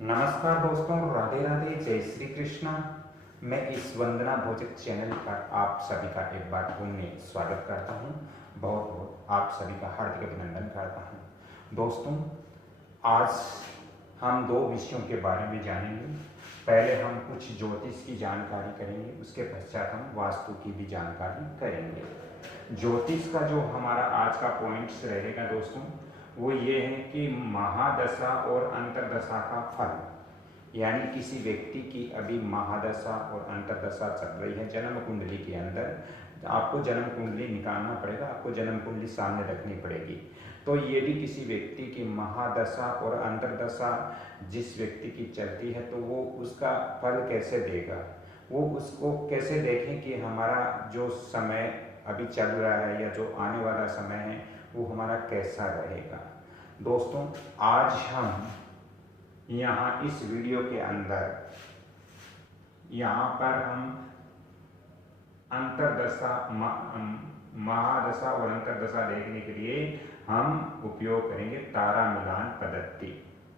नमस्कार दोस्तों, राधे राधे, जय श्री कृष्णा। मैं इस वंदना भोजक चैनल पर आप सभी का एक बार पुनः स्वागत करता हूं। बहुत बहुत आप सभी का हार्दिक अभिनंदन करता हूं। दोस्तों, आज हम दो विषयों के बारे में जानेंगे। पहले हम कुछ ज्योतिष की जानकारी करेंगे, उसके पश्चात हम वास्तु की भी जानकारी करेंगे। ज्योतिष का जो हमारा आज का पॉइंट्स रहेगा दोस्तों, वो ये है कि महादशा और अंतरदशा का फल, यानी किसी व्यक्ति की अभी महादशा और अंतरदशा चल रही है जन्म कुंडली के अंदर। आपको जन्म कुंडली निकालना पड़ेगा, आपको जन्म कुंडली सामने रखनी पड़ेगी। तो ये भी किसी व्यक्ति की महादशा और अंतरदशा जिस व्यक्ति की चलती है, तो वो उसका फल कैसे देगा, वो उसको कैसे देखें कि हमारा जो समय अभी चल रहा है या जो आने वाला समय है वो हमारा कैसा रहेगा। दोस्तों, आज हम यहाँ इस वीडियो के अंदर यहाँ पर हम अंतरदशा महादशा और अंतरदशा देखने के लिए हम उपयोग करेंगे तारा मिलान पद्धति।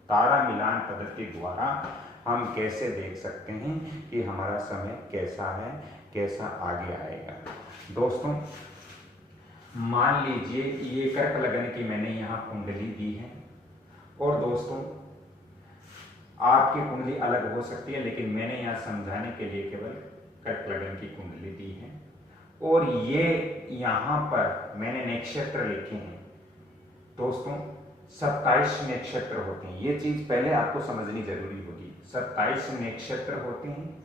तारा मिलान पद्धति द्वारा हम कैसे देख सकते हैं कि हमारा समय कैसा है, कैसा आगे आएगा। दोस्तों, मान लीजिए ये कर्क लगन की मैंने यहाँ कुंडली दी है, और दोस्तों आपकी कुंडली अलग हो सकती है, लेकिन मैंने यहाँ समझाने के लिए केवल कर्क लगन की कुंडली दी है। और ये यहाँ पर मैंने नक्षत्र लिखे हैं। दोस्तों, 27 नक्षत्र होते हैं, ये चीज पहले आपको समझनी जरूरी होगी। 27 नक्षत्र होते हैं।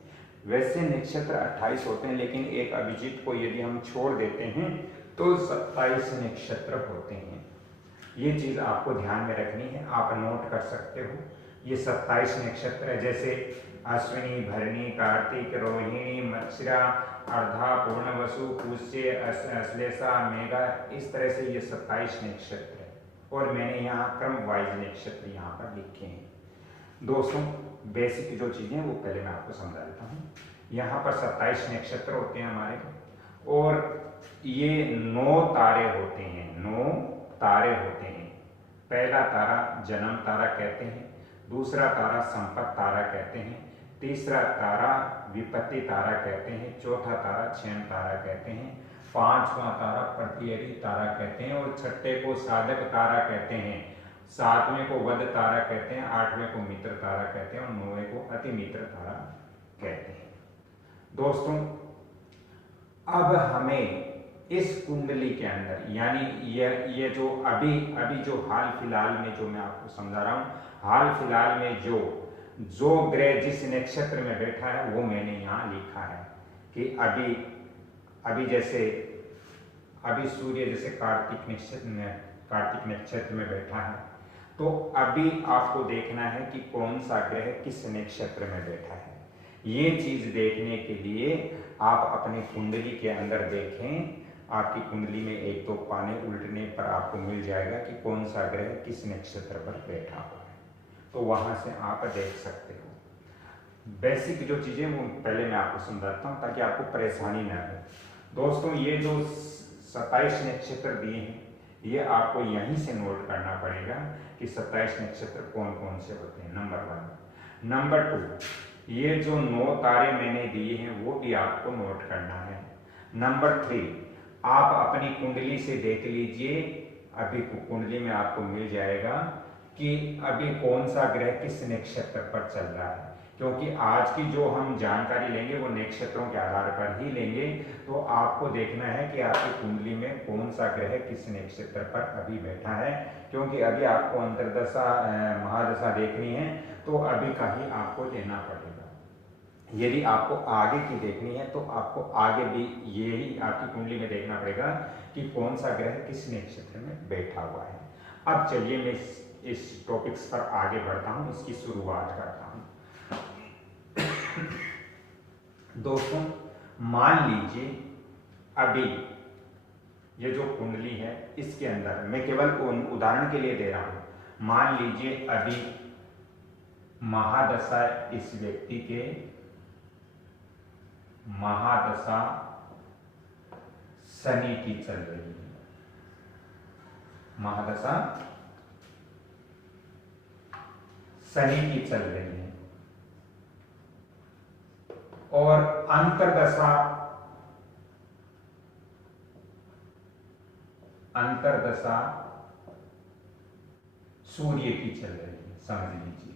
वैसे नक्षत्र 28 होते हैं, लेकिन एक अभिजीत को यदि हम छोड़ देते हैं तो 27 नक्षत्र होते हैं। ये चीज आपको ध्यान में रखनी है, आप नोट कर सकते हो। ये 27 नक्षत्र है, जैसे अश्विनी, भरणी, कार्तिक, रोहिणी, मत्स्या, अर्धा, पूर्णवसु, पुष्य, अश्लेषा, मेघा, इस तरह से ये 27 नक्षत्र है। और मैंने यहाँ क्रम वाइज नक्षत्र यहाँ पर लिखे हैं। दोस्तों, बेसिक जो चीजें वो पहले मैं आपको समझा देता हूँ। यहाँ पर 27 नक्षत्र होते हैं हमारे, और ये 9 तारे होते हैं। 9 तारे होते हैं। पहला तारा जन्म तारा कहते हैं, दूसरा तारा संपत तारा कहते हैं, तीसरा तारा विपत्ति तारा कहते हैं, चौथा तारा क्षण तारा कहते हैं, पांचवा तारा प्रतियोगी तारा कहते हैं, और छठे को साधक तारा कहते हैं, सातवें को वध तारा कहते हैं, आठवें को मित्र तारा कहते हैं, और नौवें को अति मित्र तारा कहते हैं। दोस्तों, अब हमें इस कुंडली के अंदर, यानी ये जो अभी जो हाल फिलहाल में जो मैं आपको समझा रहा हूं, हाल फिलहाल में जो ग्रह जिस नक्षत्र में बैठा है वो मैंने यहाँ लिखा है कि अभी जैसे अभी सूर्य जैसे कार्तिक नक्षत्र में बैठा है, तो अभी आपको देखना है कि कौन सा ग्रह किस नक्षत्र में बैठा है। ये चीज देखने के लिए आप अपनी कुंडली के अंदर देखें। आपकी कुंडली में एक दो पाने उल्टने पर आपको मिल जाएगा कि कौन सा ग्रह किस नक्षत्र पर बैठा हुआ है, तो वहां से आप देख सकते हो। बेसिक जो चीजें वो पहले मैं आपको समझाता हूँ ताकि आपको परेशानी न हो। दोस्तों, ये जो 27 नक्षत्र दिए हैं, ये आपको यहीं से नोट करना पड़ेगा कि 27 नक्षत्र कौन कौन से होते हैं, नंबर 1। नंबर 2, ये जो 9 तारे मैंने दिए हैं वो भी आपको नोट करना है। नंबर 3, आप अपनी कुंडली से देख लीजिए, अभी कुंडली में आपको मिल जाएगा कि अभी कौन सा ग्रह किस नक्षत्र पर चल रहा है, क्योंकि आज की जो हम जानकारी लेंगे वो नक्षत्रों के आधार पर ही लेंगे। तो आपको देखना है कि आपकी कुंडली में कौन सा ग्रह किस नक्षत्र पर अभी बैठा है, क्योंकि अभी आपको अंतरदशा महादशा देखनी है, तो अभी का ही आपको लेना पड़ेगा। यदि आपको आगे की देखनी है तो आपको आगे भी यही आपकी कुंडली में देखना पड़ेगा कि कौन सा ग्रह किस नक्षत्र में बैठा हुआ है। अब चलिए मैं इस टॉपिक्स पर आगे बढ़ता हूं, इसकी शुरुआत करता हूं। दोस्तों, मान लीजिए अभी ये जो कुंडली है इसके अंदर मैं केवल उदाहरण के लिए दे रहा हूं। मान लीजिए अभी महादशा इस व्यक्ति के महादशा शनि की चल रही है। महादशा शनि की चल रही है और अंतर्दशा सूर्य की चल रही है, समझ लीजिए।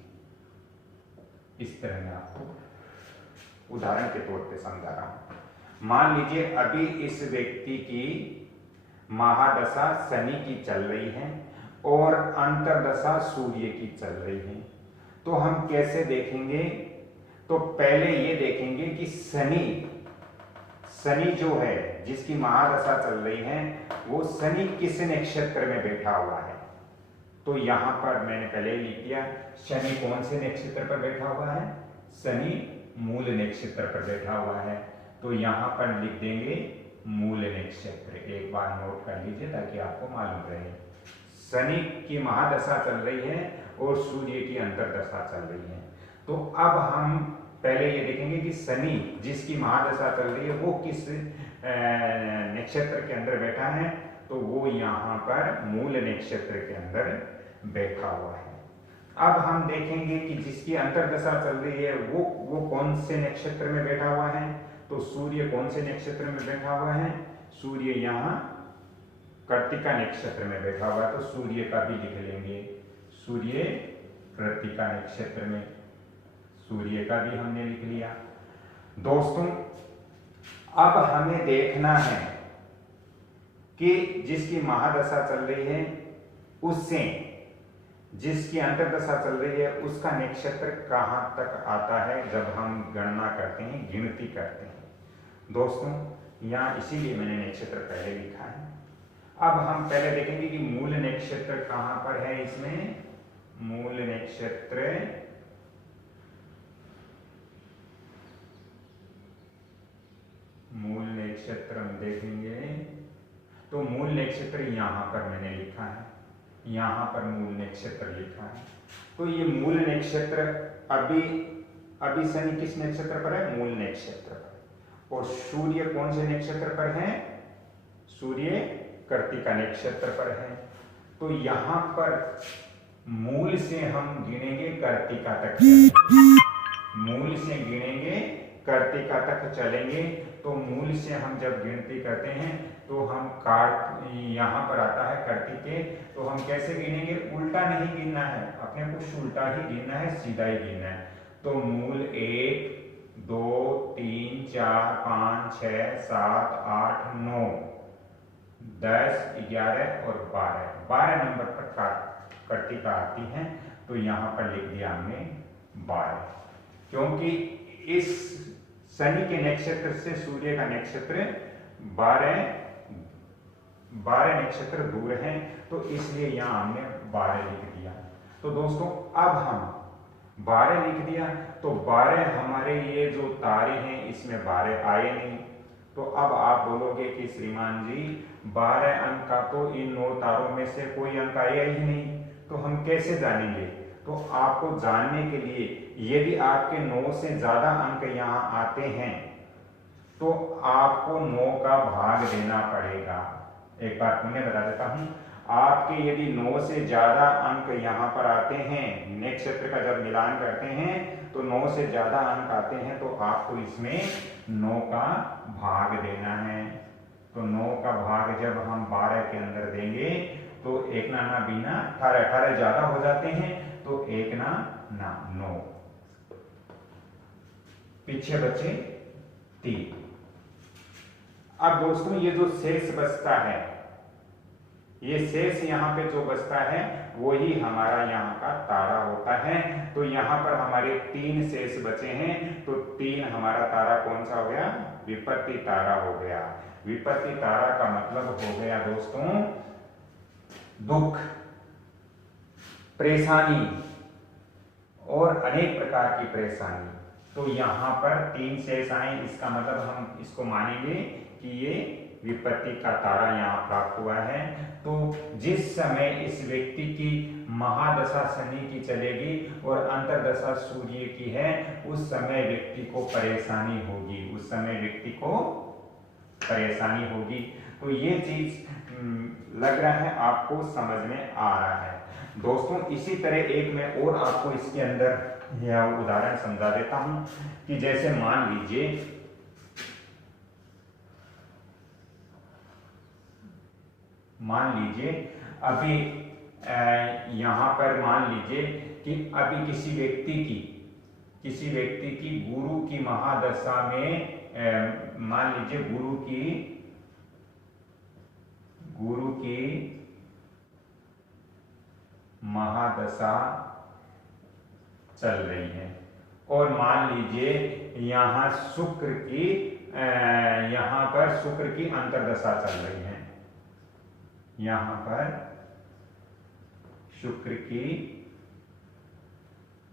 इस तरह मैं आपको उदाहरण के तौर पे समझा रहा हूं। मान लीजिए अभी इस व्यक्ति की महादशा शनि की चल रही है और अंतर्दशा सूर्य की चल रही है। तो हम कैसे देखेंगे? तो पहले ये देखेंगे कि शनि जो है, जिसकी महादशा चल रही है, वो शनि किस नक्षत्र में बैठा हुआ है। तो यहां पर मैंने पहले ही लिख दिया, शनि कौन से नक्षत्र पर बैठा हुआ है? शनि मूल नक्षत्र पर बैठा हुआ है। तो यहां पर लिख देंगे मूल नक्षत्र। एक बार नोट कर लीजिए ताकि आपको मालूम रहे। शनि की महादशा चल रही है और सूर्य की अंतर्दशा चल रही है। तो अब हम पहले ये देखेंगे कि शनि जिसकी महादशा चल रही है वो किस नक्षत्र के अंदर बैठा है। तो वो यहाँ पर मूल नक्षत्र के अंदर बैठा हुआ है। अब हम देखेंगे कि जिसकी अंतर्दशा चल रही है वो कौन से नक्षत्र में बैठा हुआ है। तो सूर्य कौन से नक्षत्र में बैठा हुआ है? सूर्य यहाँ कृत्तिका नक्षत्र में बैठा हुआ है। तो सूर्य का भी लिख लेंगे, सूर्य कृत्तिका नक्षत्र में, सूर्य का भी हमने लिख लिया। दोस्तों अब हमें देखना है कि जिसकी महादशा चल रही है उससे जिसकी अंतर्दशा चल रही है उसका नक्षत्र कहां तक आता है जब हम गणना करते हैं, गिनती करते हैं। दोस्तों यहां इसीलिए मैंने नक्षत्र पहले लिखा है। अब हम पहले देखेंगे कि मूल नक्षत्र कहां पर है। इसमें मूल नक्षत्र हम देखेंगे तो मूल नक्षत्र यहां पर मैंने लिखा है, यहां पर मूल नक्षत्र लिखा है। तो ये मूल नक्षत्र अभी शनि किस नक्षत्र पर है? मूल नक्षत्र पर। और सूर्य कौन से नक्षत्र पर है? सूर्य कृत्तिका नक्षत्र पर है। तो यहां पर मूल से हम गिनेंगे कृत्तिका तक, मूल से गिनेंगे कृत्तिका तक चलेंगे। तो मूल से हम जब गिनती करते हैं तो हम यहाँ पर आता है कार्तिके। तो हम कैसे गिनेंगे? उल्टा नहीं गिनना है, अपने को उल्टा ही गिनना है, सीधा ही गिनना है। तो मूल 1 2 3 4 5 6 7 8 9 10 11 और 12 नंबर पर कृत्तिका आती है। तो यहाँ पर लिख दिया हमने 12, क्योंकि इस शनि के नक्षत्र से सूर्य का नक्षत्र 12 नक्षत्र दूर हैं। तो इसलिए यहाँ हमने 12 लिख दिया। तो दोस्तों अब हम 12 लिख दिया तो 12 हमारे ये जो तारे हैं इसमें 12 आए नहीं। तो अब आप बोलोगे कि श्रीमान जी 12 अंक का तो इन 9 तारों में से कोई अंक आया ही नहीं, तो हम कैसे जानेंगे? तो आपको जानने के लिए यदि आपके 9 से ज्यादा अंक यहाँ आते हैं तो आपको 9 का भाग देना पड़ेगा। एक बात मैं बता देता हूं, आपके यदि 9 से ज्यादा अंक यहाँ पर आते हैं, नक्षत्र का जब मिलान करते हैं तो 9 से ज्यादा अंक आते हैं तो आपको इसमें 9 का भाग देना है। तो 9 का भाग जब हम 12 के अंदर देंगे तो 1 ना 18 ज्यादा हो जाते हैं। तो 1 ना 9, पीछे बचे 3। अब दोस्तों ये जो शेष बचता है, ये शेष यहाँ पे जो बचता है वही हमारा यहाँ का तारा होता है। तो यहाँ पर हमारे 3 शेष बचे हैं। तो 3 हमारा तारा कौन सा हो गया? विपत्ति तारा हो गया। विपत्ति तारा का मतलब हो गया दोस्तों दुख, परेशानी और अनेक प्रकार की परेशानी। तो यहाँ पर 3 शेष आए, इसका मतलब हम इसको मानेंगे कि ये विपत्ति का तारा यहाँ प्राप्त हुआ है। तो जिस समय इस व्यक्ति की महादशा शनि की चलेगी और अंतर्दशा सूर्य की है, उस समय व्यक्ति को परेशानी होगी, उस समय व्यक्ति को परेशानी होगी। तो ये चीज लग रहा है आपको समझ में आ रहा है। दोस्तों इसी तरह एक मैं और आपको इसके अंदर यह उदाहरण समझा देता हूं कि जैसे मान लीजिए अभी यहां पर मान लीजिए कि अभी किसी व्यक्ति की गुरु की महादशा में मान लीजिए गुरु की महादशा चल रही है और मान लीजिए यहां पर शुक्र की अंतर्दशा चल रही है, यहां पर शुक्र की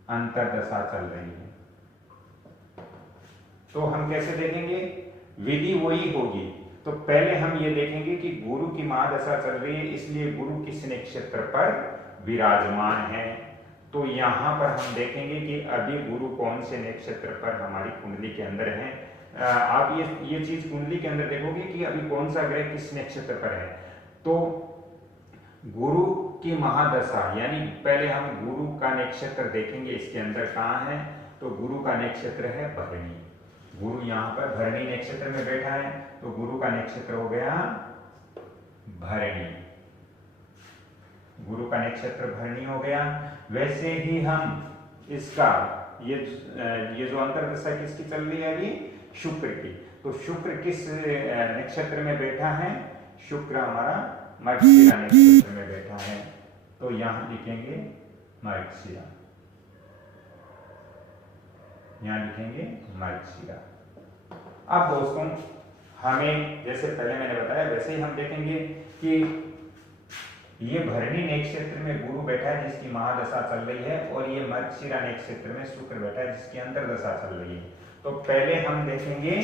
अंतर्दशा चल रही है। तो हम कैसे देखेंगे? विधि वही होगी। तो पहले हम ये देखेंगे कि गुरु की महादशा चल रही है, इसलिए गुरु किस नक्षत्र पर विराजमान है। तो यहां पर हम देखेंगे कि अभी गुरु कौन से नक्षत्र पर हमारी कुंडली के अंदर है। आप ये चीज कुंडली के अंदर देखोगे कि अभी कौन सा ग्रह किस नक्षत्र पर है। तो गुरु की महादशा यानी पहले हम गुरु का नक्षत्र देखेंगे इसके अंदर कहां है। तो गुरु का नक्षत्र है भरणी। गुरु यहां पर भरणी नक्षत्र में बैठा है, तो गुरु का नक्षत्र हो गया भरणी। गुरु का नक्षत्र भरणी हो गया। वैसे ही हम इसका ये जो अंतर्दशा किसकी चल रही है अभी? शुक्र की। तो शुक्र किस नक्षत्र में बैठा है? शुक्र हमारा मृगशिरा नक्षत्र में बैठा है। तो यहां लिखेंगे मृगशिरा, यहां लिखेंगे मृगशिरा। अब दोस्तों हमें जैसे पहले मैंने बताया वैसे ही हम देखेंगे कि ये भरणी नक्षत्र में गुरु बैठा है जिसकी महादशा चल रही है और ये मृगशिरा नक्षत्र में शुक्र बैठा है जिसकी अंतर्दशा चल रही है। तो पहले हम देखेंगे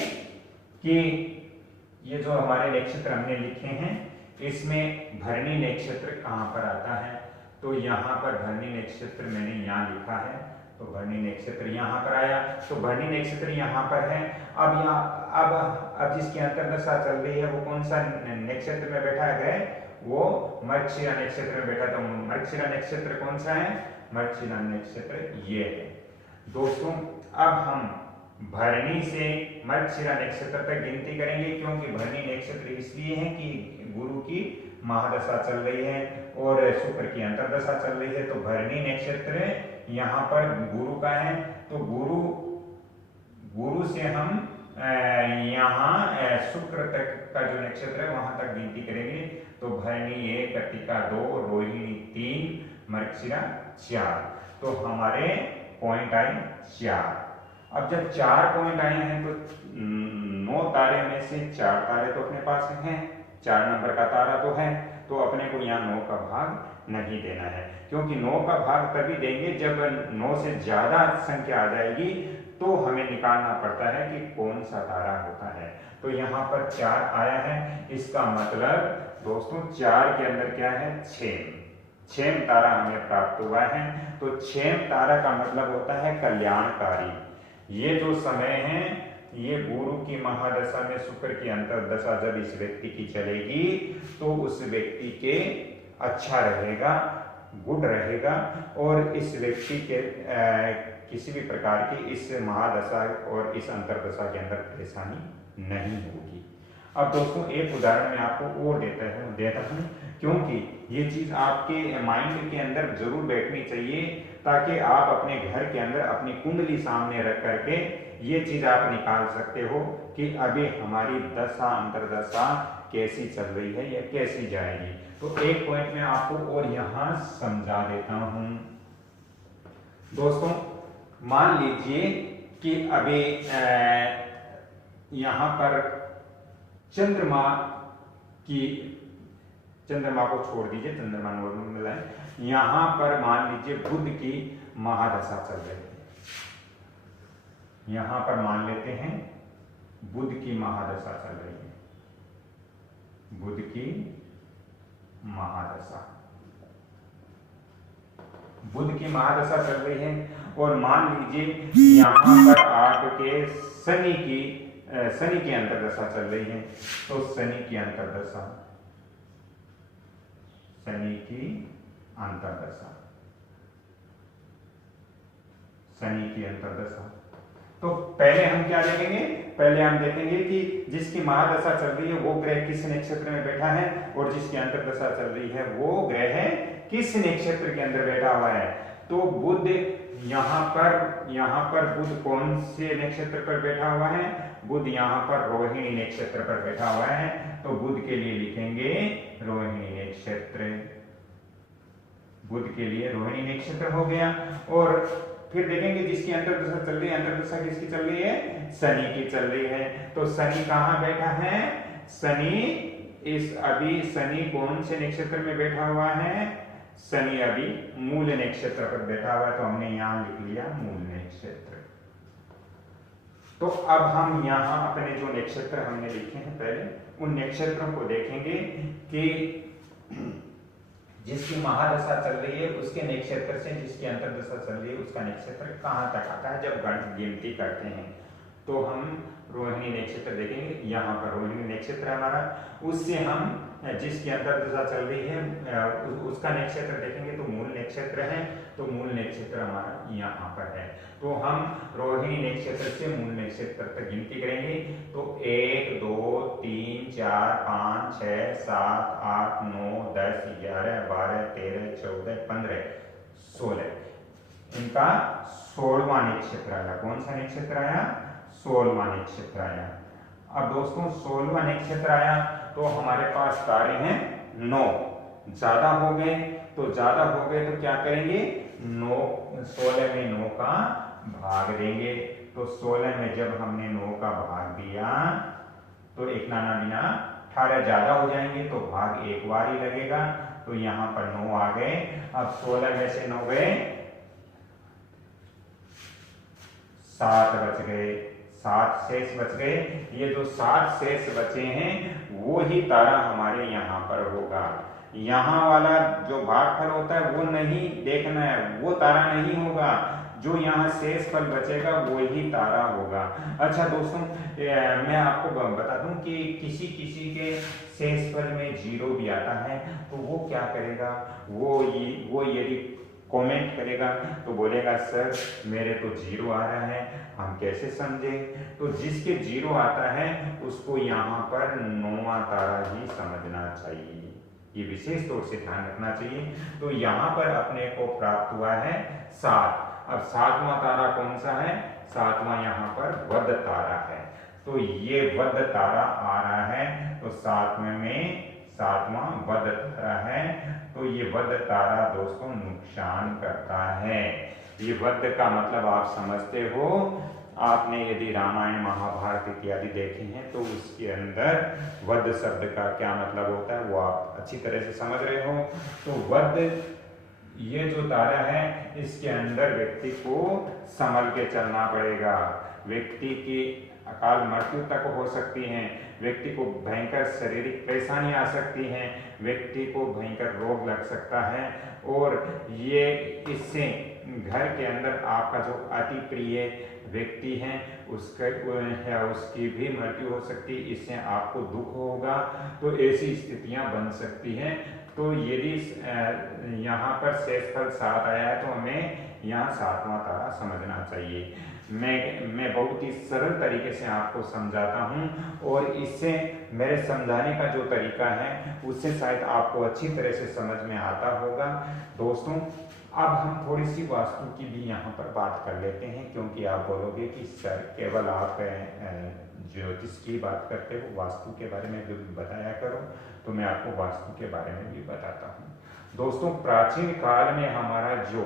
कि ये जो हमारे नक्षत्र हमने लिखे हैं इसमें भरणी नक्षत्र कहां पर आता है। तो यहां पर भरणी नक्षत्र मैंने यहां लिखा है, तो भरणी नक्षत्र यहां पर आया। तो भरणी नक्षत्र यहां पर है। अब जिसकी अंतर्दशा चल रही है वो कौन सा नक्षत्र में बैठा है? वो मृगशिरा नक्षत्र में बैठा। तो मृगशिरा नक्षत्र कौन सा है? मृगशिरा नक्षत्र ये है। दोस्तों अब हम भरणी से मृगशिरा नक्षत्र तक गिनती करेंगे, क्योंकि भरणी नक्षत्र इसलिए है कि गुरु की महादशा चल रही है और शुक्र की अंतर्दशा चल रही है। तो भरणी नक्षत्र यहाँ पर गुरु का है। तो गुरु से हम यहाँ शुक्र तक का जो नक्षत्र है वहां तक गिनती करेंगे। तो भरणी 1, कृत्तिका 2, रोहिणी 3, मृगशिरा 4। तो हमारे पॉइंट आए 4। अब जब 4 पॉइंट आए हैं तो 9 तारे में से 4 तारे तो अपने पास हैं, 4 नंबर का तारा तो है। तो अपने को यहाँ 9 का भाग नहीं देना है, क्योंकि 9 का भाग तभी देंगे जब 9 से ज्यादा संख्या आ जाएगी तो हमें निकालना पड़ता है कि कौन सा तारा होता है। तो यहाँ पर 4 आया है। इसका मतलब दोस्तों 4 के अंदर क्या है? 6 तारा हमें प्राप्त हुआ है। तो 6 तारा का मतलब होता है कल्याणकारी। ये जो समय है ये गुरु की महादशा में शुक्र की अंतर्दशा जब इस व्यक्ति की चलेगी तो उस व्यक्ति के अच्छा रहेगा, गुड रहेगा और इस व्यक्ति के किसी भी प्रकार की इस महादशा और इस अंतर्दशा के अंदर परेशानी नहीं होगी। अब दोस्तों एक उदाहरण मैं आपको और देता हूँ, क्योंकि ये चीज आपके माइंड के अंदर जरूर बैठनी चाहिए, ताकि आप अपने घर के अंदर अपनी कुंडली सामने रख करके ये चीज आप निकाल सकते हो कि अभी हमारी दशा अंतर्दशा कैसी चल रही है या कैसी जाएगी। तो एक पॉइंट मैं आपको और यहां समझा देता हूं। दोस्तों मान लीजिए कि अभी यहां पर चंद्रमा को छोड़ दीजिए, चंद्रमा नॉर्मल है। यहां पर मान लीजिए बुध की महादशा चल रही है। यहां पर मान लेते हैं बुध की महादशा चल रही है, बुध की महादशा, बुध की महादशा चल रही है। और मान लीजिए यहां पर आपके शनि की अंतर्दशा चल रही है। तो शनि की अंतर्दशा, शनि की अंतर्दशा। तो पहले हम क्या देखेंगे, पहले हम देखेंगे कि जिसकी महादशा चल रही है वो ग्रह किस नक्षत्र में बैठा है और जिसकी अंतर्दशा चल रही है वो ग्रह किस नक्षत्र के अंदर बैठा हुआ है। तो बुध यहाँ पर बुध कौन से नक्षत्र पर बैठा हुआ है, बुध यहाँ पर रोहिणी नक्षत्र पर बैठा हुआ है। तो बुध के लिए लिखेंगे रोहिणी नक्षत्र, बुध के लिए रोहिणी नक्षत्र हो गया। और फिर देखेंगे जिसकी अंतर्दशा चल रही है, अंतर्दशा किसकी चल रही है, शनि की चल रही है। तो शनि कहाँ बैठा है, शनि कौन से नक्षत्र में बैठा हुआ है, शनि अभी मूल नक्षत्र पर बैठा हुआ है। तो हमने यहां लिख लिया मूल नक्षत्र। तो अब हम यहां अपने जो नक्षत्र हमने लिखे हैं पहले उन नक्षत्रों को देखेंगे कि जिसकी महादशा चल रही है उसके नक्षत्र से जिसकी अंतर्दशा चल रही है उसका नक्षत्र कहां तक आता है जब गिनती करते हैं। तो हम रोहिणी नक्षत्र देखेंगे, यहाँ पर रोहिणी नक्षत्र हमारा, उससे हम जिसकी अंतर्दशा चल रही है उसका नक्षत्र देखेंगे तो मूल नक्षत्र है। तो मूल नक्षत्र हमारा यहाँ पर है। तो हम रोहिणी नक्षत्र से मूल नक्षत्र तक गिनती करेंगे। तो 1 2 3 4 5 6 7 8 9 10 11 12 13 14 15 16 इनका 16वां नक्षत्र आया। कौन सा नक्षत्र आया, 16वां नक्षत्र आया। अब दोस्तों 16वां नक्षत्र आया तो हमारे पास तारे हैं 9, ज्यादा हो गए तो क्या करेंगे, 9 16 में 9 का भाग देंगे। तो 16 में जब हमने 9 का भाग दिया तो एक नाना बिना 18 ज्यादा हो जाएंगे तो भाग एक बार ही लगेगा। तो यहाँ पर 9 आ गए। अब 16 में से 9 गए, 7 बच गए, 7 शेष बच गए। ये जो 7 शेष बचे हैं वो ही तारा हमारे यहाँ पर होगा। यहाँ वाला जो भागफल होता है वो नहीं देखना है, वो तारा नहीं होगा। जो यहाँ शेष फल बचेगा वो ही तारा होगा। अच्छा दोस्तों, मैं आपको बता दूं कि किसी के शेष फल में 0 भी आता है तो वो क्या करेगा, वो यदि कमेंट करेगा तो बोलेगा सर मेरे तो 0 आ रहा है, हम कैसे समझे। तो जिसके 0 आता है उसको यहाँ पर 9वां तारा ही समझना चाहिए, ये विशेष तौर से ध्यान रखना चाहिए। तो यहाँ पर अपने को प्राप्त हुआ है 7। अब 7वां तारा कौन सा है, 7वां यहाँ पर वध तारा है। तो ये वध तारा आ रहा है तो 7वें में 7वां वध तारा है। तो ये वध तारा दोस्तों नुकसान करता है। ये वध का मतलब आप समझते हो, आपने यदि रामायण महाभारत इत्यादि देखे हैं तो उसके अंदर वध शब्द का क्या मतलब होता है वो आप अच्छी तरह से समझ रहे हो। तो वध ये जो तारा है इसके अंदर व्यक्ति को संभल के चलना पड़ेगा। व्यक्ति की अकाल मृत्यु तक हो सकती है, व्यक्ति को भयंकर शारीरिक परेशानी आ सकती है, व्यक्ति को भयंकर रोग लग सकता है। और ये इससे घर के अंदर आपका जो अति प्रिय व्यक्ति है उसकी भी मृत्यु हो सकती है, इससे आपको दुख होगा। तो ऐसी स्थितियां बन सकती हैं। तो यदि यहाँ पर शेषफल 7 आया है तो हमें यहाँ 7वां तारा समझना चाहिए। मैं बहुत ही सरल तरीके से आपको समझाता हूँ और इससे मेरे समझाने का जो तरीका है उससे शायद आपको अच्छी तरह से समझ में आता होगा। दोस्तों अब हम थोड़ी सी वास्तु की भी यहाँ पर बात कर लेते हैं, क्योंकि आप बोलोगे कि सर केवल आप ज्योतिष की बात करते हो, वास्तु के बारे में भी बताया करो। तो मैं आपको वास्तु के बारे में भी बताता हूँ। दोस्तों प्राचीन काल में हमारा जो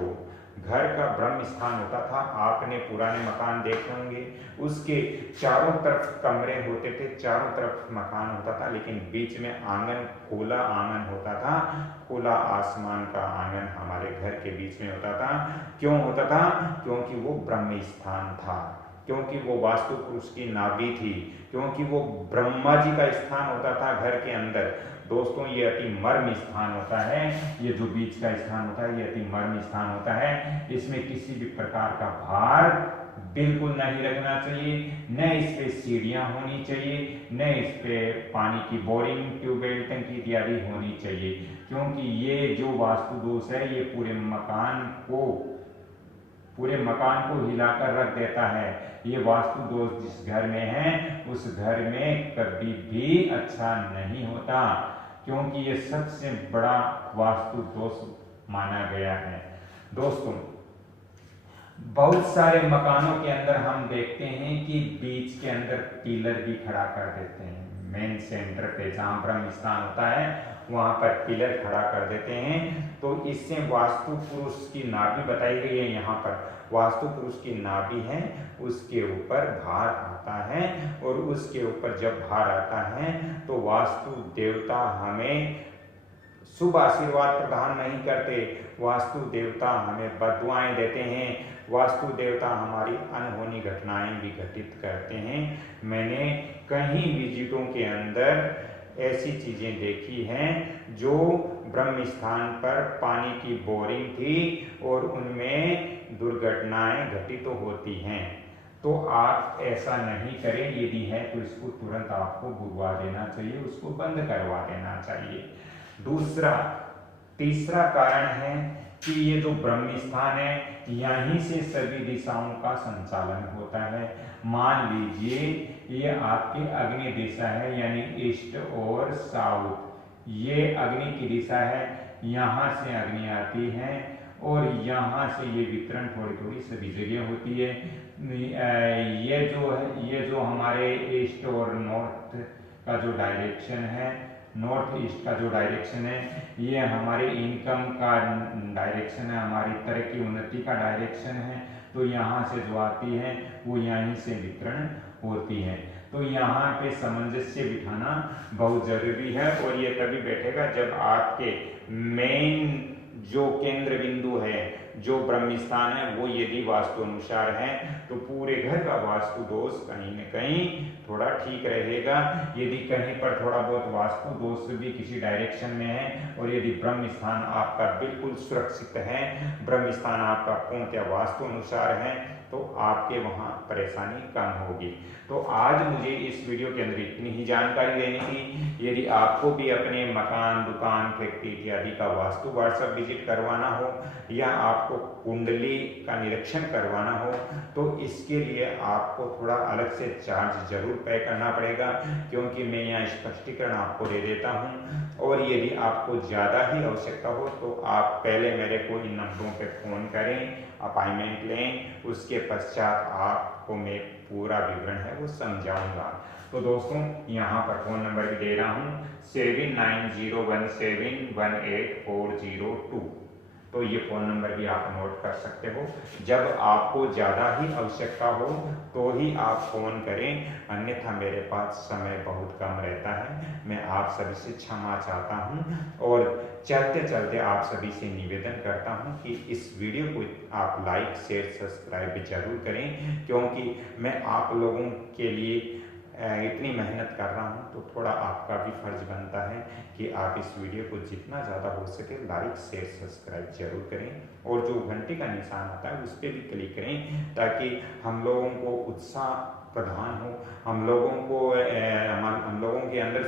घर का ब्रह्म स्थान होता था, आपने पुराने मकान देखे होंगे, उसके चारों तरफ कमरे होते थे, चारों तरफ मकान होता था, लेकिन बीच में आंगन, खुला आंगन होता था। खुला आसमान का आंगन हमारे घर के बीच में होता था। क्यों होता था? क्योंकि वो ब्रह्म स्थान था, क्योंकि वो वास्तु पुरुष की नाभि थी, क्योंकि वो ब्रह्मा जी का स्थान होता था घर के अंदर। दोस्तों ये अति मर्म स्थान होता है, ये जो बीच का स्थान होता है ये अति मर्म स्थान होता है। इसमें किसी भी प्रकार का भार बिल्कुल नहीं रखना चाहिए, न इस पे सीढ़ियां होनी चाहिए, न इस पे पानी की बोरिंग, ट्यूबवेल, टंकी इत्यादि होनी चाहिए, क्योंकि ये जो वास्तु दोष है ये पूरे मकान को हिलाकर रख देता है। ये वास्तु दोष जिस घर में है उस घर में कभी भी अच्छा नहीं होता, क्योंकि ये सबसे बड़ा वास्तु दोष माना गया है। दोस्तों बहुत सारे मकानों के अंदर हम देखते हैं कि बीच के अंदर पिलर भी खड़ा कर देते हैं, मेन सेंटर पे जहां ब्रह्म स्थान होता है वहां पर पिलर खड़ा कर देते हैं। तो इससे वास्तु पुरुष की नाभि बताई गई है, यहाँ पर वास्तु पुरुष की नाभि है उसके ऊपर भार आता है, और उसके ऊपर जब भार आता है तो वास्तु देवता हमें शुभ आशीर्वाद प्रदान नहीं करते, वास्तु देवता हमें बददुआएं देते हैं, वास्तु देवता हमारी अनहोनी घटनाएं भी घटित करते हैं। मैंने कहीं विजिटों के अंदर ऐसी चीजें देखी हैं जो ब्रह्म स्थान पर पानी की बोरिंग थी और उनमें दुर्घटनाएं घटित तो होती हैं। तो आप ऐसा नहीं करें, यदि है तो इसको तुरंत आपको बुझवा देना चाहिए, उसको बंद करवा देना चाहिए। तीसरा कारण है कि ये जो ब्रह्म स्थान है यहीं से सभी दिशाओं का संचालन होता है। मान लीजिए ये आपकी अग्नि दिशा है, यानी ईस्ट और साउथ, ये अग्नि की दिशा है, यहाँ से अग्नि आती है और यहाँ से ये वितरण थोड़ी थोड़ी सभी जगह होती है। ये जो हमारे ईस्ट और नॉर्थ का जो डायरेक्शन है, नॉर्थ ईस्ट का जो डायरेक्शन है, ये हमारे इनकम का डायरेक्शन है, हमारी तरक्की उन्नति का डायरेक्शन है। तो यहाँ से जो आती है वो यहीं से वितरण होती है। तो यहाँ पे सामंजस्य बिठाना बहुत जरूरी है, और ये तभी बैठेगा जब आपके मेन जो केंद्र बिंदु है, जो ब्रह्म स्थान है, वो यदि वास्तु अनुसार है तो पूरे घर का वास्तु दोष कहीं न कहीं थोड़ा ठीक रहेगा। यदि कहीं पर थोड़ा बहुत वास्तु दोष भी किसी डायरेक्शन में है और यदि ब्रह्म स्थान आपका बिल्कुल सुरक्षित है, ब्रह्म स्थान आपका पूर्णतः वास्तु अनुसार है, तो आपके वहां परेशानी कम होगी। तो आज मुझे इस वीडियो के अंदर इतनी ही जानकारी देनी थी। यदि आपको भी अपने मकान, दुकान, फैक्ट्री इत्यादि का वास्तु व्हाट्सएप विजिट करवाना हो या आपको कुंडली का निरीक्षण करवाना हो तो इसके लिए आपको थोड़ा अलग से चार्ज जरूर पे करना पड़ेगा, क्योंकि मैं यहाँ स्पष्टीकरण आपको दे देता हूँ। और यदि आपको ज़्यादा ही आवश्यकता हो तो आप पहले मेरे को इन नंबरों पर फ़ोन करें, अपॉइंटमेंट लें, उसके पश्चात आपको मैं पूरा विवरण है वो समझाऊंगा। तो दोस्तों यहाँ पर फ़ोन नंबर भी दे रहा हूँ 7901718402। तो ये फ़ोन नंबर भी आप नोट कर सकते हो। जब आपको ज़्यादा ही आवश्यकता हो तो ही आप फ़ोन करें, अन्यथा मेरे पास समय बहुत कम रहता है। मैं आप सभी से क्षमा चाहता हूँ और चलते चलते आप सभी से निवेदन करता हूँ कि इस वीडियो को आप लाइक, शेयर, सब्सक्राइब जरूर करें, क्योंकि मैं आप लोगों के लिए इतनी मेहनत कर रहा हूँ तो थोड़ा आपका भी फर्ज बनता है कि आप इस वीडियो को जितना ज़्यादा हो सके लाइक, शेयर, सब्सक्राइब जरूर करें और जो घंटे का निशान आता है उस पर भी क्लिक करें, ताकि हम लोगों को उत्साह प्रदान हो, हम लोगों के अंदर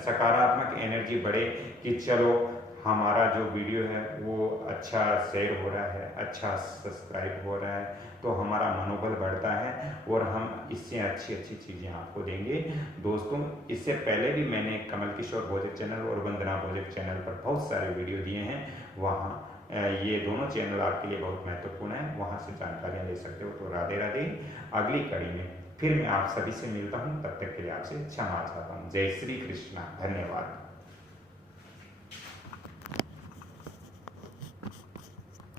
सकारात्मक एनर्जी बढ़े कि चलो हमारा जो वीडियो है वो अच्छा शेयर हो रहा है, अच्छा सब्सक्राइब हो रहा है, तो हमारा मनोबल बढ़ता है और हम इससे अच्छी अच्छी चीज़ें आपको देंगे। दोस्तों इससे पहले भी मैंने कमल किशोर भोजक चैनल और वंदना भोजक चैनल पर बहुत सारे वीडियो दिए हैं, वहाँ ये दोनों चैनल आपके लिए बहुत महत्वपूर्ण है, वहाँ से जानकारियाँ ले सकते हो। तो राधे राधे। अगली कड़ी में फिर मैं आप सभी से मिलता हूँ, तब तक के लिए आपसे क्षमा चाहता हूँ। जय श्री कृष्णा, धन्यवाद।